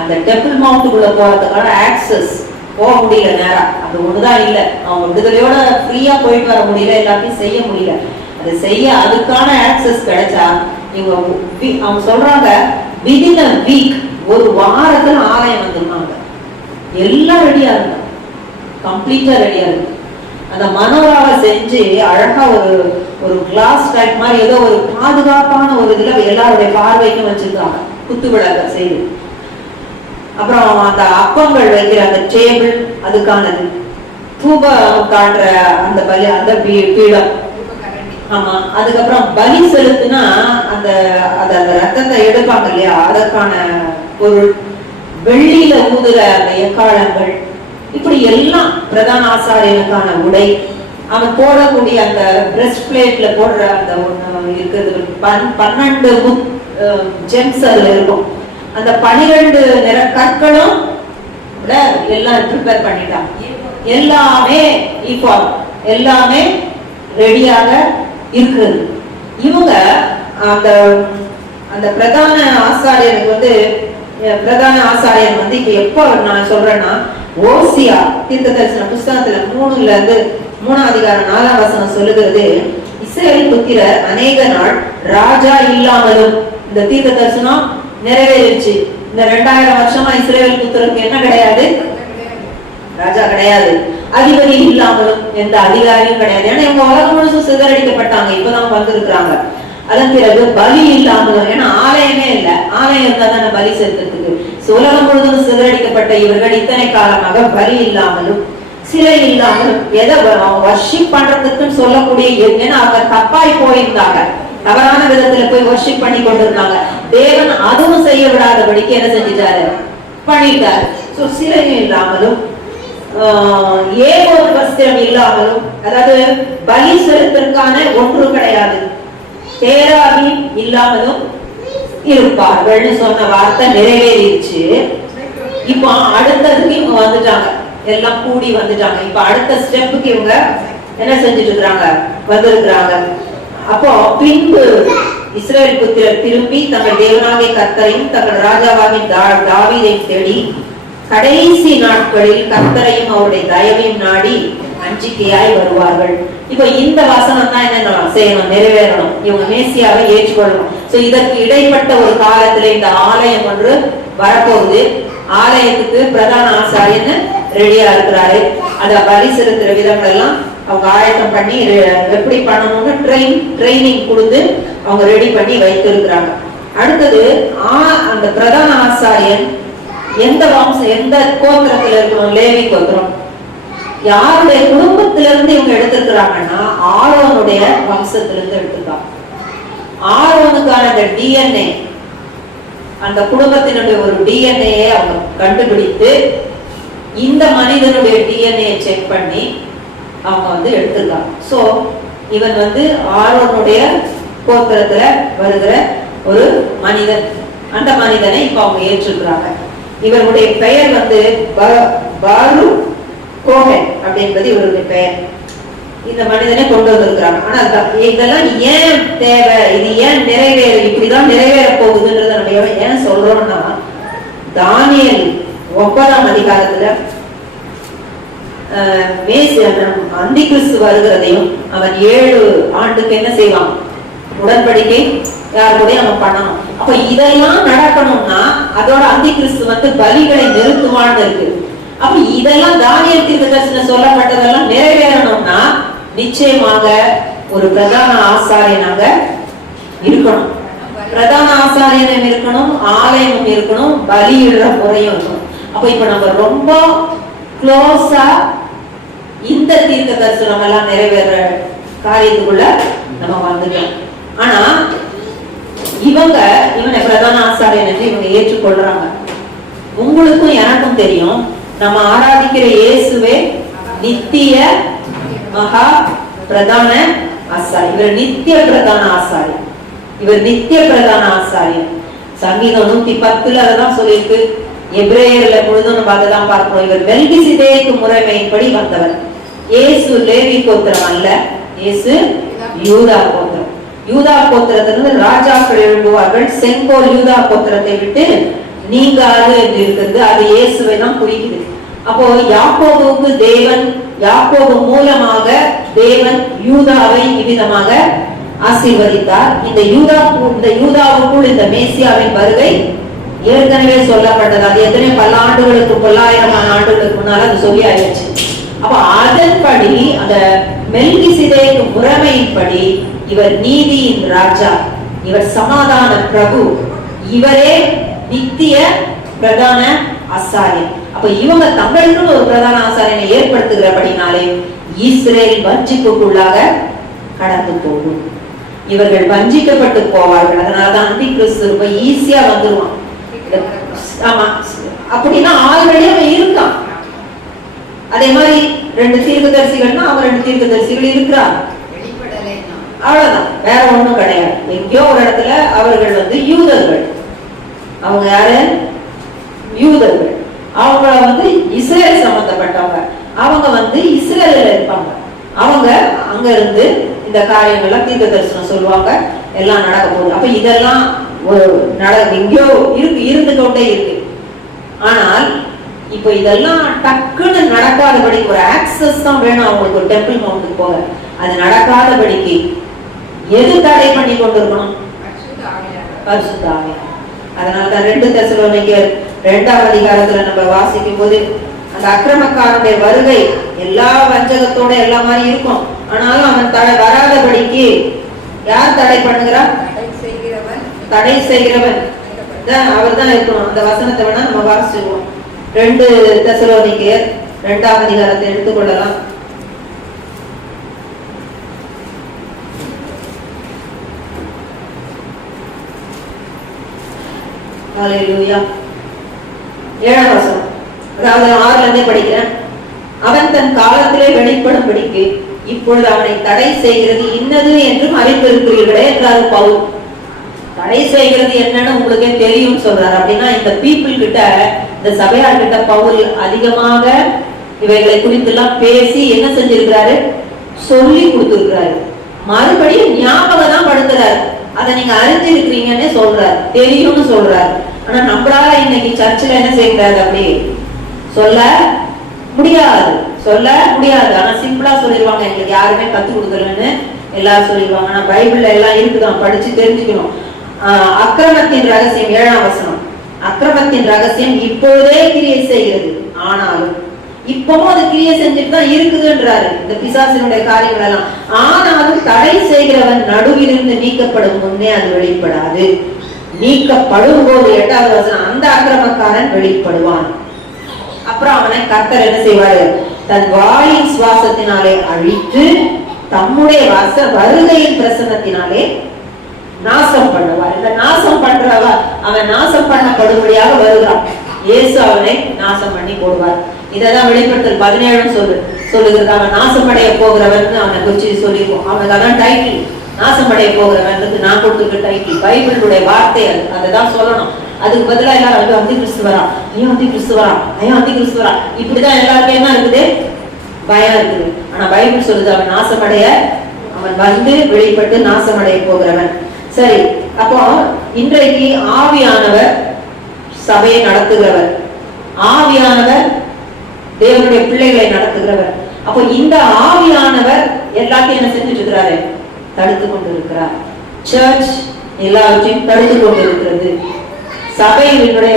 அந்த டெம்பிள் மவுண்ட்டுக்குள்ள போறதுக்கான ஆக்சஸ் போக முடியல, நேரம் அது ஒண்ணுதான் இல்ல. அவங்க விடுதலையோட ஃப்ரீயா போயிட்டு வர முடியல, எல்லாத்தையும் செய்ய முடியல. அதை செய்ய அதுக்கான ஆக்சஸ் கிடைச்சா இவங்க அவங்க சொல்றாங்க, விதின் a week, ஒரு வாரத்துல ஆலயம் வந்துருந்தாங்க, எல்லாம் ரெடியா இருந்தாங்க, கம்ப்ளீட்டா ரெடியா இருக்கு. அந்த மனோராவை செஞ்சு அழகா ஒரு கிளாஸ் டைப் மாதிரி ஏதோ ஒரு பாதுகாப்பான ஒரு இதுல எல்லாருடைய பார்வைக்கும் வச்சிருக்காங்க, குத்து விளக்க செய்து. அப்புறம் அந்த அப்பங்கள் வைக்கிற அந்த டேபிள் அதுக்கானது, தூபம் காட்டுற அந்த பலி, அந்த பீடம், ஆமா. அதுக்கப்புறம் பலி செலுத்துனா அந்த ரத்தத்தை எடுப்பாங்க இல்லையா, அதற்கான பொருள், வெள்ளியில ஊதுற அந்த எக்காலங்கள், இப்படி எல்லாம் பிரதான ஆசாரியனுக்கான உடை, அவன் போடக்கூடிய அந்த பிரஸ்ட் பிளேட்ல போடுற அந்த ஒண்ணு இருக்கிறது, 12 ஜெம்ஸ் அதுல இருக்கும். அந்த 12 நிற கற்களும் எல்லாம் ப்ரிப்பேர் பண்ணிட்டான். எல்லாமே ஈக்குவல், எல்லாமே ரெடியாக இருக்கிறது. இவங்க அந்த அந்த பிரதான ஆசாரியனுக்கு வந்து பிரதான ஆசாரியன் வந்து இப்ப எப்ப நான் சொல்றேன்னா, ஓசியா தீர்க்கதரிசன புஸ்தகத்துல 3 அதிகாரம் 4ஆம் வசனம் சொல்லுகிறது, இஸ்ரவேல் புத்திரர் அநேக நாள் ராஜா இல்லாமலும், இந்த தீர்க்க தரிசனம் நிறைவேறிச்சு. இந்த 2000 வருஷமா இஸ்ரவேல் புத்திரருக்கு என்ன கிடையாது? ராஜா கிடையாது. அதிபதி இல்லாமலும், எந்த அதிகாரியும் கிடையாது. ஏன்னா இவங்க உலகம் முழுசும் சிதறடிக்கப்பட்டாங்க, இப்பதான் வந்திருக்கிறாங்க. அதன் பிறகு பலி இல்லாமலும், ஏன்னா ஆலயமே இல்லை, ஆலயம் இருந்தா தானே பலி செலுத்துறதுக்கு. உலகம் முழுவதும் சிதறடிக்கப்பட்ட இவர்கள் இத்தனை காலமாக பலி இல்லாமலும் சிலை இல்லாமலும் எதை வர்ஷிப் பண்றதுக்குன்னு சொல்லக்கூடிய, ஏன்னா அவங்க தப்பாய் போயிருந்தாங்க, தவறான விதத்துல போய் வர்ஷிப் பண்ணி கொண்டிருந்தாங்க. தேவன் அதுவும் செய்ய விடாதபடிக்கு என்ன செஞ்சிட்டாரு? பண்ணிட்டாரு. சிலையும் இல்லாமலும் ஏகோர் வஸ்திரம் இல்லாமலும், அதாவது பலி செலுத்திற்கான ஒன்று கிடையாது, தேராவி இல்லாமலும் இருப்பார்கள்னு சொன்ன வார்த்தை நிறைவேறிடுச்சு. இப்போ அடுத்ததுக்கு இவங்க வந்துட்டாங்க, எல்லாம் கூடி வந்துட்டாங்க. இப்ப அடுத்த ஸ்டெப்புக்கு இவங்க என்ன செஞ்சுட்டு இருக்கிறாங்க? வந்திருக்கிறாங்க. அப்போ பின்பு இஸ்ரவேல் புத்திரர் திரும்பி தங்கள் தேவனாகிய கர்த்தரையும் தங்கள் ராஜாவாகிய தாவீதையும் தேடி கடைசி நாட்களில் கர்த்தரையும் அவருடைய தயவையும் நாடி அஞ்சிக்கையாய் வருவார்கள். இப்ப இந்த வசனம் தான் என்ன செய்யணும்? நிறைவேறணும். இவங்க மேசியாவை ஏற்றுக்கொள்ளணும். இதற்கு இடைப்பட்ட ஒரு காலத்துல இந்த ஆலயம் ஒன்று வரப்போகுது. ஆலயத்துக்கு பிரதான ஆசாரியன்னு ரெடியா இருக்கிறாரு. அத பலி செலுத்துற விதங்கள் எல்லாம் அவங்க ஆயத்தம் பண்ணி எப்படி பண்ணணும்னு ட்ரைனிங் கொடுத்து அவங்க ரெடி பண்ணி வைத்து இருக்கிறாங்க. அடுத்தது அந்த பிரதான ஆசாரியன் எந்த வம்சம், எந்த கோத்திரத்துல இருக்கணும்? லேவி கோத்திரம். யாருடைய குடும்பத்திலிருந்து இவங்க எடுத்திருக்கிறாங்கன்னா ஆரோனுடைய வம்சத்திலிருந்து எடுத்திருக்காங்க. ஆரோனுக்கான அந்த டிஎன்ஏ, அந்த குடும்பத்தினுடைய ஒரு டிஎன்ஏ அவங்க கண்டுபிடித்து இந்த மனிதனுடைய டிஎன்ஏ செக் பண்ணி அவங்க வந்து எடுத்திருக்காங்க. சோ இவன் வந்து ஆரோனுடைய கோத்திரத்துல வருகிற ஒரு மனிதன். அந்த மனிதனை இப்ப அவங்க ஏற்றிருக்கிறாங்க. இவருடைய பெயர் வந்து பாரு கோஹன் அப்படின்றது இவருடைய பெயர். இந்த மனிதனை கொண்டு வந்திருக்கிறாங்க. ஆனா இதெல்லாம் ஏன் தேவை, இது ஏன் நிறைவேற, இப்படிதான் நிறைவேற போகுதுன்றத நம்ம ஏன் சொல்றோம்னா, தானியேல் 9ஆம் அதிகாரத்துல அந்தி கிறிஸ்து வருகிறதையும் அவன் 7 ஆண்டுக்கு என்ன செய்வான்? உடன்படிக்கை யார் கூட அவன் பண்ணணும். அப்ப இதெல்லாம் நடக்கணும்னா அதோட அந்தி கிறிஸ்து வந்து பலிகளை நிறுத்துவான்னு இருக்கு. அப்ப இதெல்லாம் தானியேல் தீர்க்கதரிசனம் சொல்லப்பட்டதெல்லாம் நிறைவேறணும்னா நிச்சயமாக ஒரு பிரதான ஆசாரியனாக இருக்கணும். பிரதான ஆசாரியனும் இருக்கணும், ஆலயமும் இருக்கணும், பலியிடுற முறையும் இருக்கணும். அப்ப இப்ப நம்ம ரொம்ப க்ளோஸா இந்த தீர்க்க தரிசனம் எல்லாம் நிறைவேற காரியத்துக்குள்ள நம்ம வந்துட்டோம். ஆனா இவனை பிரதான ஆசாரியன் என்று இவங்க ஏற்றுக்கொள்றாங்க. உங்களுக்கும் எனக்கும் தெரியும், நம்ம ஆராதிக்கிற இயேசுவே நித்திய மகா பிரதான ஆசாரியன். இவர் நித்திய பிரதான ஆசாரியன். இவர் நித்திய பிரதான ஆசாரியன். சங்கீதம் 110 அதான் சொல்லியிருக்கு. எபிரேயர்ல முழுதும் நம்ம அதெல்லாம் பார்க்கிறோம். இவர் மெல்கிசேதேக்கு முறைமையின்படி வந்தவர். இயேசு லேவி கோத்திரம் அல்ல, இயேசு யூதா கோத்திரம். யூதா கோத்திரத்திலிருந்து ராஜாக்கள் எழும்புவார்கள். செங்கோல் யூதா கோத்திரத்தை விட்டு நீங்காது என்று இருக்கிறது. அது இயேசுவை தான் குறிக்குது. அப்போ யாக்கோபுக்கு தேவன், யாக்கோபு மூலமாக தேவன் யூதாவை இவ்விதமாக ஆசீர்வதித்தார். இந்த யூதாவுக்குள் இந்த மேசியாவின் வருகை ஏற்கனவே சொல்லப்பட்டது. அது எத்தனை பல ஆண்டுகளுக்கு, 900 ஆண்டுகளுக்கு முன்னால அது சொல்லி ஆயிடுச்சு. அப்ப அதன்படி அந்த மெல்கிசேதேக்கு முறைமையின்படி இவர் நீதியின் ராஜா, இவர் சமாதான பிரபு, இவரே நித்திய பிரதான ஆசாரியன். அப்ப இவங்க தங்களுக்கு ஒரு பிரதான ஆசாரியனை ஏற்படுத்துகிறபடினாலே இஸ்ரேல் வஞ்சிப்புக்குள்ளாக கடந்து போகும். இவர்கள் வஞ்சிக்கப்பட்டு போவார்கள். அதனாலதான் அந்தி கிறிஸ்து ரொம்ப ஈஸியா வந்துருவான். ஆமா, அப்படின்னா ஆல்ரெடி அவன் இருக்கான். அதே மாதிரி 2 தீர்க்கதரிசிகள்னா அவன் 2 தீர்க்கதரிசிகள் இருக்கிறாங்க. அவ்வளவுதான், வேற ஒண்ணும் கிடையாது. எங்கேயோ ஒரு இடத்துல அவர்கள் வந்து யூதர்கள். அவங்க யாரு? யூதர்கள். அவங்கள வந்து இஸ்ரேல் சம்பந்தப்பட்டவங்க. அவங்க இஸ்ரேல்ல இருப்பாங்க. அவங்க அங்க இருந்து இந்த காரியங்கள்லாம் தீர்க்க தரிசனம் சொல்லுவாங்க, எல்லாம் நடக்க போகுது. அப்ப இதெல்லாம் எங்கேயோ இருந்து கொண்டே இருக்கு. ஆனால் இப்ப இதெல்லாம் டக்குன்னு நடக்காதபடிக்கு ஒரு ஆக்சஸ் தான் வேணும் அவங்களுக்கு, ஒரு டெம்பிள் மவுண்ட்டுக்கு போக. அது நடக்காதபடிக்கு எது தடை பண்ணி கொண்டிருக்கணும்? பரிசுத்த ஆவியானவர். அதனாலதான் 2 தெசலோனிக்கேயர் 2ஆம் அதிகாரத்துல நம்ம வாசிக்கும் போது அந்த அக்கிரமக்காரனுடைய வருகை எல்லா வஞ்சகத்தோட எல்லா மாதிரி இருக்கும். ஆனாலும் அவன் வராதபடிக்கு யார் தடை பண்ணுகிறார்? தடை செய்கிறவன் அவர் தான் இருக்கணும். அந்த வசனத்தை வேணா நம்ம வாசிச்சுவோம். 2 தெசலோனிக்கேயர் 2ஆம் அதிகாரத்தை எடுத்துக்கொள்ளலாம். ஹல்லேலூயா. 7ஆம் வசனம், அதாவது 6ல இருந்தே படிக்கிறேன். அவன் தன் காலத்திலே வெளிப்படும்படிக்கு இப்பொழுது அவனை தடை செய்கிறது இன்னது என்றும் அறிந்திருக்கிறீர்களே என்றார் பவுல். தடை செய்கிறது என்னன்னு உங்களுக்கே தெரியும் சொல்றாரு. அப்படின்னா இந்த பீப்புள் கிட்ட, இந்த சபையார் கிட்ட பவுல் அதிகமாக இவைகளை குறித்து எல்லாம் பேசி என்ன செஞ்சிருக்கிறாரு? சொல்லி கொடுத்திருக்கிறாரு. மறுபடியும் ஞாபகம் தான் படுத்துறாரு. அதை நீங்க அறிஞ்சிருக்கிறீங்கன்னு சொல்றாரு, தெரியும்னு சொல்றாரு. ஆனா நம்மளால இன்னைக்கு சர்ச்சில் என்ன செய்யறாரு? அப்படி சொல்ல முடியாது, சொல்ல முடியாது. ஆனா சிம்பிளா சொல்லிடுவாங்க, எங்களுக்கு யாருமே கத்து கொடுக்கலன்னு எல்லாரும் சொல்லிடுவாங்க. ஆனா பைபிள்ல எல்லாம் இருக்குதான், படிச்சு தெரிஞ்சுக்கணும். அக்கிரமத்தின் ரகசியம் 7ஆம் வசனம், அக்கிரமத்தின் ரகசியம் இப்போதே கிரியை செய்கிறது, ஆனாலும் இப்பவும் அது கிரியை செஞ்சுட்டு தான் இருக்குதுன்றாரு. இந்த பிசாசினுடைய காரியங்கள் எல்லாம். ஆனாலும் தடை செய்கிறவன் நடுவிலிருந்து நீக்கப்படும் முன்னே அது வெளிப்படாது. நீக்கப்படும் போது 8ஆவது வசனம், அந்த அக்கிரமக்காரன் வெளிப்படுவான். அப்புறம் அவனை கர்த்தர் என்ன செய்வாரு? தன் வாயின் சுவாசத்தினாலே அழித்து தம்முடைய வருகையின் பிரசன்னத்தினாலே நாசம் பண்ணுவார். இந்த நாசம் பண்றவா அவன் நாசம் பண்ணப்படும்படியாக வருகிறான். இயேசு அவனை நாசம் பண்ணி போடுவார். இததான் வெளிப்படுத்தல் 17 சொல்லுகிறது. அவன் நாசமடைய போகிறவன் அவனை குறிச்சு சொல்லிருக்கோம். அவனுக்கு அதான் டைட்டில், நாசமடைய போகிறவன். நான் கொடுத்துருக்க டைட்டில், பைபிளுடைய வார்த்தை அது, அதைதான் சொல்லணும். அதுக்கு பதிலா எல்லாரும் அந்தி கிறிஸ்துவரா, ஐயோ அந்தி கிறிஸ்துவரா, ஐயோ அந்தி கிறிஸ்துவரா, இப்படிதான் எல்லாருக்கும் என்ன இருக்குது? பயம் இருக்குது. ஆனா பைபிள் சொல்லுது அவன் நாசமடைய, அவன் வெளிப்பட்டு நாசமடைய போகிறவன். சரி, அப்போ இன்றைக்கு ஆவியானவர் சபையை நடத்துகிறவர், ஆவியானவர் தேவனுடைய பிள்ளைகளை நடத்துகிறவர். அப்போ இந்த ஆவியானவர் எல்லாத்தையும் என்ன செஞ்சுட்டு இருக்கிறாரு? தடுத்து கொண்டிருக்கிறார். சர்ச் எல்லாவற்றையும் தடுத்து கொண்டிருக்கிறது. சபையினுடைய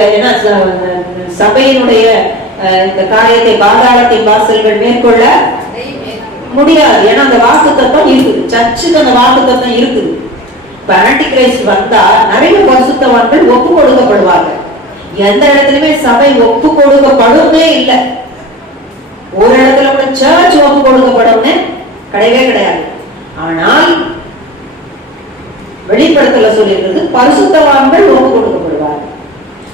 சபையினுடைய இந்த காரியத்தை பாதாளத்தின் வாசல்கள் மேற்கொள்ள முடியாது. ஏன்னா அந்த வாக்கு தத்துவம் இருக்குது, சர்ச்சுக்கு அந்த வாக்கு தத்துவம் இருக்குது. இப்ப ஆன்டி கிரைஸ்ட் வந்தா நிறைய பரிசுத்தவான்கள் ஒப்பு கொடுக்கப்படுவாங்க. எந்த இடத்துலயுமே சபை ஒப்பு கொடுக்கப்படுமே இல்லை. ஒரு இடத்துல கூட சர்ச் ஒப்பு கொடுக்கப்படும் கிடையவே கிடையாது. ஆனால் வெளிப்படுத்தல சொல்லியிருக்கிறது பரிசுத்தவான்கள் ஒப்பு கொடுக்கப்படுவார்.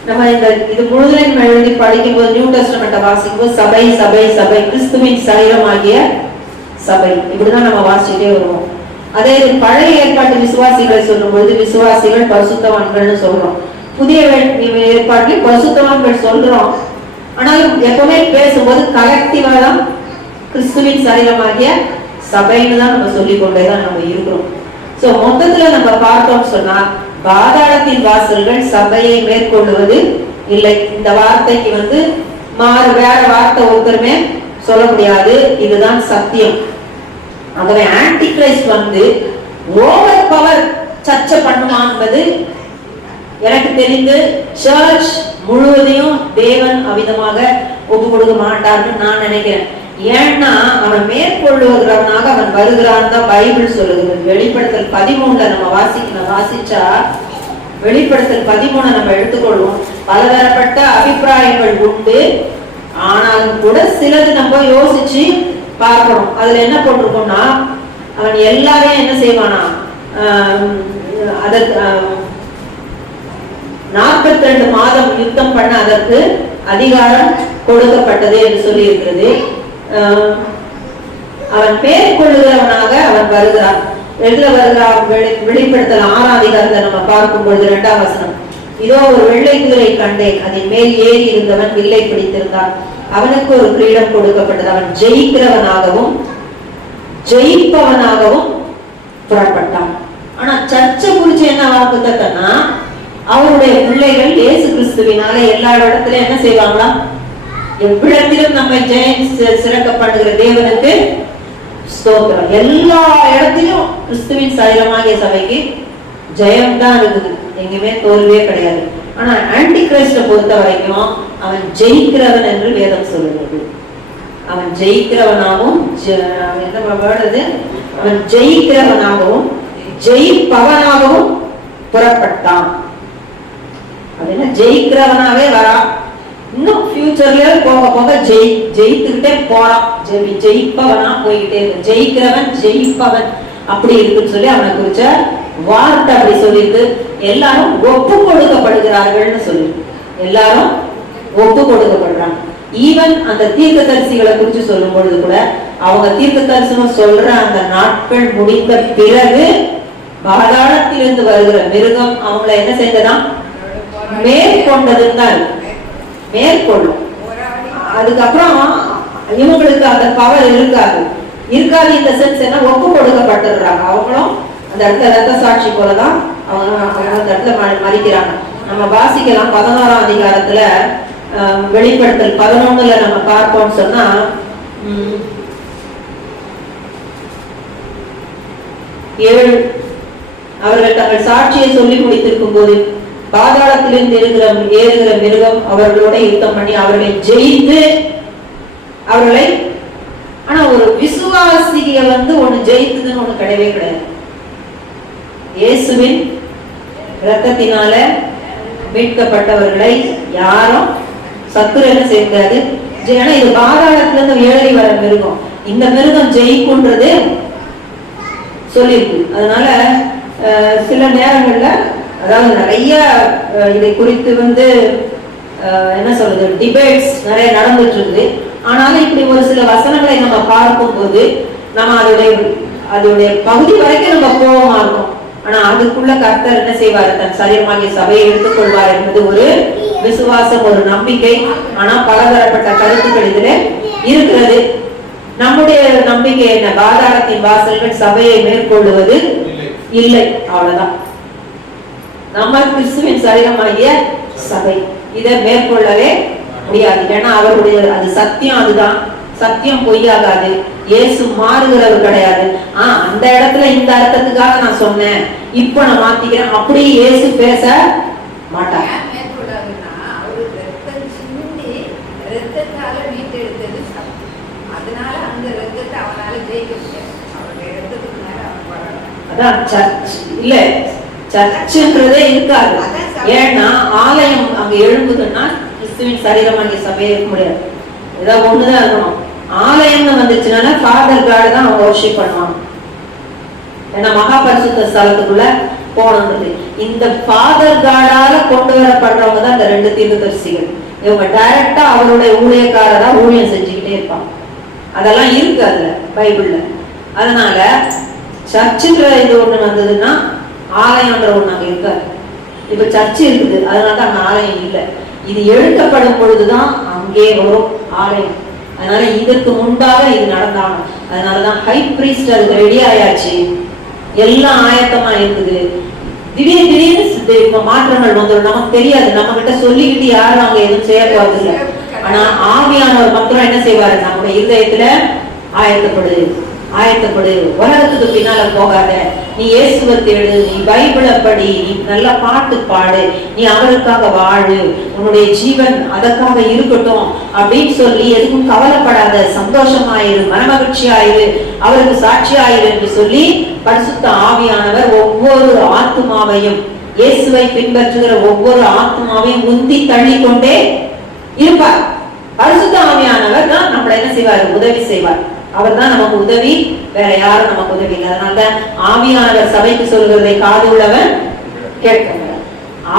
நம்ம இது முழுதும் எழுதி படிக்கும் போது, நியூ டெஸ்டமெண்ட்டை வாசிக்கும் போது சபை சபை சபை கிறிஸ்துவின் சரீரம் ஆகிய சபை, இப்படிதான் நம்ம வாசிக்கிட்டே வருவோம். அதே பழைய ஏற்பாட்டு விசுவாசிகளை சொல்லும் பொழுது விசுவாசிகள் பரிசுத்தவான்கள்னு சொல்றோம். புதிய ஏற்பாட்டில் பரிசுத்தவான்கள் சொல்றோம். ஆனாலும் எப்பவுமே பேசும்போது கலெக்டிவா தான் கிறிஸ்துவின் சரீரமாகிய சபைன்னு தான் நம்ம சொல்லிக் கொண்டேதான் நம்ம இருக்கிறோம். சோ மொத்தத்துல நம்ம பார்த்தோம் சொன்னா பாதாளத்தின் வாசல்கள் சபையை மேற்கொள்ளுவது இல்லை. இந்த வார்த்தைக்கு வேற வார்த்தை ஒருத்தருமே சொல்ல முடியாது. இதுதான் சத்தியம். ஆகவே ஆன்டி கிரைஸ்ட் ஓவர் பவர் சர்ச்சை பண்ணுமா என்பது எனக்கு தெரிந்து சர்ச் முழுவதையும் தேவன் அவிதமாக ஒப்பு கொடுக்க மாட்டார்னு நான் நினைக்கிறேன். ஏன்னா அவன் மேற்கொள்ளுவதற்காக அவன் வருகிறான் தான் பைபிள் சொல்லுது. வெளிப்படுத்தல் 13 நம்ம வாசிச்சா வெளிப்படுத்தல் 13 நம்ம எடுத்துக்கொள்வோம். பலதரப்பட்ட அபிப்பிராயங்கள் உண்டு. ஆனாலும் கூட சிலது நம்ம யோசிச்சு பார்க்கணும். அதுல என்ன போட்டிருக்கோம்னா, அவன் எல்லாரையும் என்ன செய்வானா, 42 மாதம் யுத்தம் பண்ண அதற்கு அதிகாரம் கொடுக்கப்பட்டது என்று சொல்லி இருக்கிறது. அவன் பேர் கொள்ளுகிறவனாக அவன் வருகிறான். எதுல வருகிறான்? வெளிப்படுத்தல் 6ஆம் அதிகாரத்தை நம்ம பார்க்கும் பொழுது 2ஆம் வசனம், இதோ ஒரு வெள்ளை குதிரை கண்டேன், அதன் மேல் ஏறி இருந்தவன் வில்லை பிடித்திருந்தான், அவனுக்கு ஒரு கிரீடம் கொடுக்கப்பட்டது. அவன் ஜெயிக்கிறவனாகவும் ஜெயிப்பவனாகவும் புறப்பட்டான். ஆனா சர்ச்சை குறிச்சு என்ன வாக்குத்தத்தம்னா, அவருடைய பிள்ளைகள் இயேசு கிறிஸ்துவினால எல்லா இடத்துல என்ன செய்வாங்களா, எவ்விடத்திலும் நம்மை ஜெயம் சிறக்கப்படுகிற தேவனுக்கு ஸ்தோத்திரம். எல்லா இடத்திலும் கிறிஸ்துவின் சரீரமாகிய சபைக்கு ஜெயம் தான் இருக்குது, எங்குமே தோல்வியே கிடையாது. ஆனா ஆன்டி கிரைஸ்ட பொறுத்த வரைக்கும் அவன் ஜெயிக்கிறவன் என்று வேதம் சொல்லுகிறது. அவன் ஜெயிக்கிறவனாகவும் அவன் ஜெயிக்கிறவனாகவும் ஜெயிப்பவனாகவும் புறப்பட்டான். அப்படின்னா ஜெயிக்கிறவனாவே வரா. இன்னும் ஃபியூச்சர்ல போக போக ஜெயித்துக்கிட்டே போறான். ஜெயிப்பவனா போய்கிட்டே இருக்கு. ஜெயிக்கிறவன் ஜெயிப்பவன் அப்படி இருக்குன்னு சொல்லி அவனை குறிச்ச வார்த்தை அப்படி சொல்லிட்டு எல்லாரும் ஒப்பு கொடுக்கப்படுகிறார்கள்னு சொல்லி எல்லாரும் ஒப்பு கொடுக்கப்படுறாங்க. ஈவன் அந்த தீர்க்க தரிசிகளை குறிச்சு சொல்லும் பொழுது கூட அவங்க தீர்க்க தரிசனம் சொல்ற அந்த நாட்கள் முடிந்த பிறகு பாதாளத்திலிருந்து வருகிற மிருகம் அவங்களை என்ன செய்ததான் மேற்கொண்டதுன்னு தான் மேற்கொள்ளும். அதுக்கப்புறம் இவங்களுக்கு அந்த பவர் இருக்காது. இந்த சென்ஸ் என்ன, ஒப்பு கொடுக்கப்பட்டுறாங்க. அவங்களும் அந்த இடத்துல ரத்த சாட்சி போலதான் அவங்க அந்த இடத்துல மறிக்கிறாங்க. நம்ம வாசிக்கலாம் 11ஆம் அதிகாரத்துல வெளிப்படுத்தல் 11ல நம்ம பார்ப்போம்னு சொன்னா, அவர்கள் தங்கள் சாட்சியை சொல்லி முடித்திருக்கும் போது பாதாளத்திலிருந்து ஏறுகிற மிருகம் அவர்களோட யுத்தம் பண்ணி அவர்களை ஜெயித்து அவர்களை, ஆனா ஒரு விசுவாசிய ஒண்ணு ஜெயித்ததுன்னு ஒண்ணு கிடையவே கிடையாது. இயேசுவின் இரத்தத்தினால மீட்கப்பட்டவர்களை யாரும் சத்துரு என்ன செய்யாது. ஏன்னா இது பாதாளத்துல இருந்து ஏழை வர மிருகம், இந்த மிருகம் ஜெயிக்குன்றது சொல்லியிருக்கு. அதனால சில நேரங்கள்ல அதாவது நிறைய இதை குறித்து என்ன சொல்றது டிபேட்ஸ் நிறைய நடந்துட்டு இருக்குது. ஆனாலும் இப்படி ஒரு சில வசனங்களை நம்ம பார்க்கும் போது நம்ம அதோடைய பகுதி வரைக்கும் நம்ம கோபமா இருக்கும். ஆனா அதுக்குள்ள கர்த்தர் என்ன செய்வாரு, தன் சரீரமாகிய சபையை எடுத்துக்கொள்வார் என்பது ஒரு விசுவாசம், ஒரு நம்பிக்கை. ஆனா பலதரப்பட்ட கருத்துக்கள் இதுல இருக்கிறது. நம்முடைய நம்பிக்கை என்ன, பாதாளத்தின் வாசல்கள் சபையை மேற்கொள்ளுவது இல்லை, அவ்வளவுதான். நம்ம கிறிஸ்துவின் சரீரமாகிய சபை இதை மேற்கொள்ளவே முடியாது. ஏன்னா அவருடைய அது சத்தியம், அதுதான் சத்தியம், பொய்யாகாது. இயேசு மாறுகிறவர் கிடையாது. அந்த இடத்துல இந்த அர்த்தத்துக்காக நான் சொன்னேன், இப்ப நான் மாத்திக்கிறேன் அப்படி இயேசு பேச மாட்டார். அதான் சர்ச் இல்ல, சர்ச்சுன்றதே இருக்காது. ஏன்னா ஆலயம் அங்க எழும்புதுன்னா கிறிஸ்துவின் சரீரமாகிய சபையை இருக்க முடியாது. ஏதாவது ஒண்ணுதான் இருக்கணும். ஆலயம்னு வந்துச்சுன்னா ஃபாதர் காட் தான் அவங்க வர்ஷிப் பண்ணுவாங்க. ஏன்னா மகாபரிசுத்த ஸ்தலத்துக்குள்ள போனது இந்த ஃபாதர் காடால கொண்டு வரப்படுறவங்க தான் இந்த 2 தீர்க்கதரிசிகள். இவங்க டைரக்டா அவருடைய ஊழியக்காரரா ஊழியம் செஞ்சுக்கிட்டே இருப்பாங்க. அதெல்லாம் இருக்கு அதுல பைபிள்ல. அதனால சர்ச்சுன்ற இது ஒண்ணு வந்ததுன்னா ஆலயம்ன்ற ஒண்ணு அங்க இருக்காது. இப்ப சர்ச்சு இருக்குது, அதனால அங்க ஆலயம் இல்லை. இது எழுதப்படும் பொழுதுதான் அங்கே வரும் ஆலயம். அதனால இதற்கு முன்பாக இது நடந்தாங்க. அதனாலதான் ஹை பிரீஸ்ட் அதுக்கு ரெடி ஆயாச்சு, எல்லாம் ஆயத்தமா இருக்குது. திடீர்னு மாற்றங்கள் வந்துடும், நமக்கு தெரியாது. நம்ம கிட்ட சொல்லிக்கிட்டு யாரும் அங்க எதுவும் செய்ய போறது இல்லை. ஆனா ஆவியானவர் மாத்திரம் என்ன செய்வாரு, நம்முடைய இருதயத்துல ஆயத்தப்படு, உலகத்துக்கு பின்னால போகாத, நீ இயேசுவை தேடு, நீ பைபிளை படி, நீ நல்ல பாட்டு பாடு, நீ அவருக்காக வாழு, உன்னுடைய ஜீவன் அதற்காக இருக்கட்டும் அப்படின்னு சொல்லி எதுக்கும் கவலைப்படாத, சந்தோஷமாயிரு, மனமகிழ்ச்சியாயிரு, அவருக்கு சாட்சியாயிரு என்று சொல்லி பரிசுத்த ஆவியானவர் ஒவ்வொரு ஆத்துமாவையும், இயேசுவை பின்பற்றுகிற ஒவ்வொரு ஆத்துமாவையும் உந்தி தள்ளி கொண்டே இருப்பார். பரிசுத்த ஆவியானவர் தான் நம்மளை என்ன செய்வார், உதவி செய்வார். அவர் தான் நமக்கு உதவி, வேற யாரும் நமக்கு உதவி இல்லை. அதனால ஆவியானவர் சபைக்கு சொல்கிறதை காது உள்ளவன் கேட்கணும்,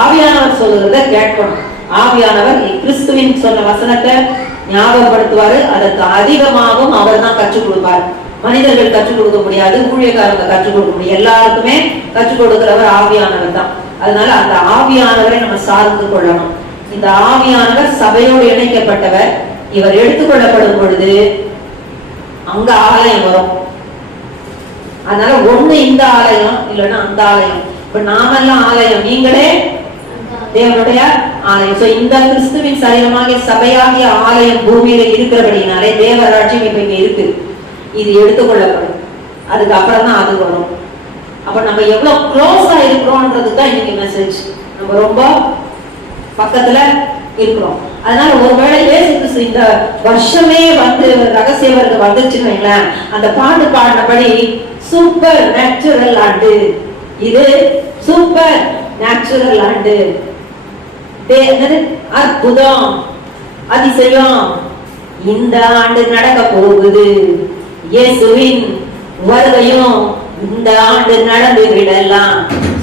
ஆவியானவர் சொல்கிறத கேட்கணும். ஆவியானவர் கிறிஸ்துவின் சொன்ன வசனத்தை ஞாபகப்படுத்துவாரு. அதற்கு அதிகமாகவும் அவர் தான் கற்றுக் கொடுப்பார். மனிதர்கள் கற்றுக் கொடுக்க முடியாது, ஊழியக்காரங்க கற்றுக் கொடுக்க முடியும். எல்லாருக்குமே கற்றுக் கொடுக்கிறவர் ஆவியானவர் தான். அதனால அந்த ஆவியானவரை நம்ம சார்ந்து கொள்ளணும். இந்த ஆவியானவர் சபையோடு இணைக்கப்பட்டவர். இவர் எடுத்துக்கொள்ளப்படும் பொழுது அங்க ஆலயம் வரும். அதனால ஒண்ணு இந்த ஆலயம் இல்லைன்னா அந்த ஆலயம். இப்ப நாமெல்லாம் ஆலயம், நீங்களே தேவனுடைய ஆலயம். இந்த கிறிஸ்துவின் சரீரமாகிய சபையாகிய ஆலயம் பூமியில இருக்கிறபடினாலே தேவராட்சியம் இப்ப இங்க இருக்கு. இது எடுத்துக்கொள்ளப்படும், அதுக்கப்புறம் தான் அது வரும். அப்ப நம்ம எவ்வளவு க்ளோஸா இருக்கிறோம்ன்றது தான் இன்னைக்கு மெசேஜ். நம்ம ரொம்ப பக்கத்துல இருக்கிறோம். அதனால ஒருவேளை இயேசு கிறிஸ்து இந்த வருஷமே வந்து ரகசிய வருகை வந்துச்சுன்னு வைங்களேன், அந்த பாட்டு பாடினபடி சூப்பர் நேச்சுரல் ஆண்டு, இது சூப்பர் நேச்சுரல் ஆண்டு, அற்புதம் அதிசயம் இந்த ஆண்டு நடக்க போகுது. இயேசுவின் வருகையும் இந்த ஆண்டு நடந்து விடலாம்.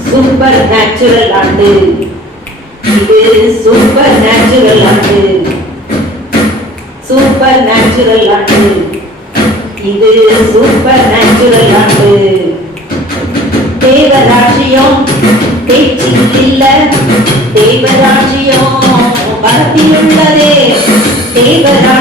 சூப்பர் நேச்சுரல் ஆண்டு, இது சூப்பர் நேச்சுரல் ஆண்டு, சூப்பர் நேச்சுரல் ஆண்டு, இது சூப்பர் நேச்சுரல் ஆண்டு. தேவராட்சியம் பேச்சில் இல்ல, தேவராட்சியம் பரப்பில் உள்ளதே. தேவராட்சியம்